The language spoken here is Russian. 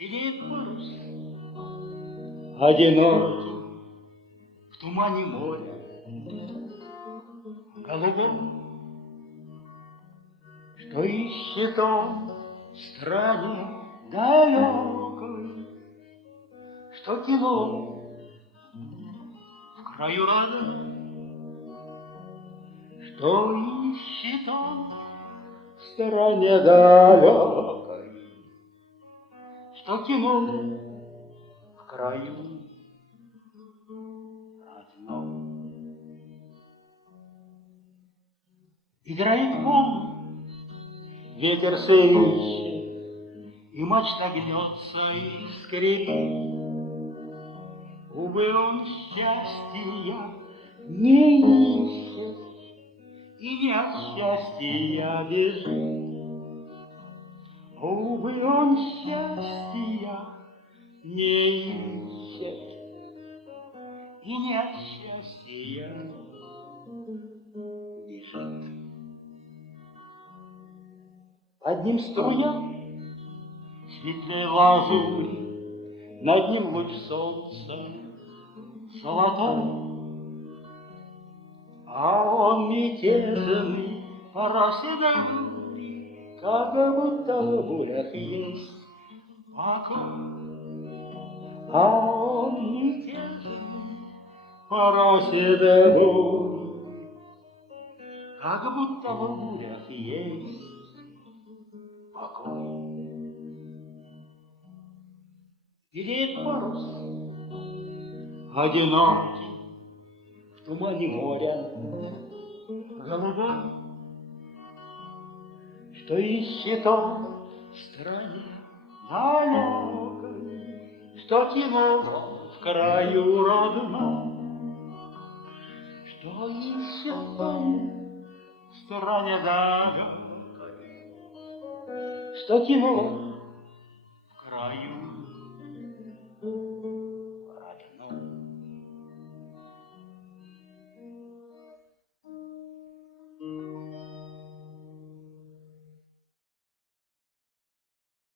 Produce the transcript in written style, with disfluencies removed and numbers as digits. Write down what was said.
Белеет парус, одинокий, в тумане моря голубом, что ищет он в стране далекой, что кинул в краю родном, что ищет он в стороне далекой, что кинул в краю родном. Играет волны, ветер свищет, и мачта гнется и скрипит. Увы, он счастья не ищет, и не от счастья бежит. Увы, он счастья не ищет, и не от счастья бежит. Под ним струя светлее лазури, над ним луч солнца золотой, а он мятежный по росе бури, как будто в бурях есть покой. А он мятежный по росе бури, как будто в бурях есть покой. Белеет парус, одинокий, в тумане моря голубом, что ищет он в стране далекой, что кинул в краю родном, что ищет он в стране далекой, что кинул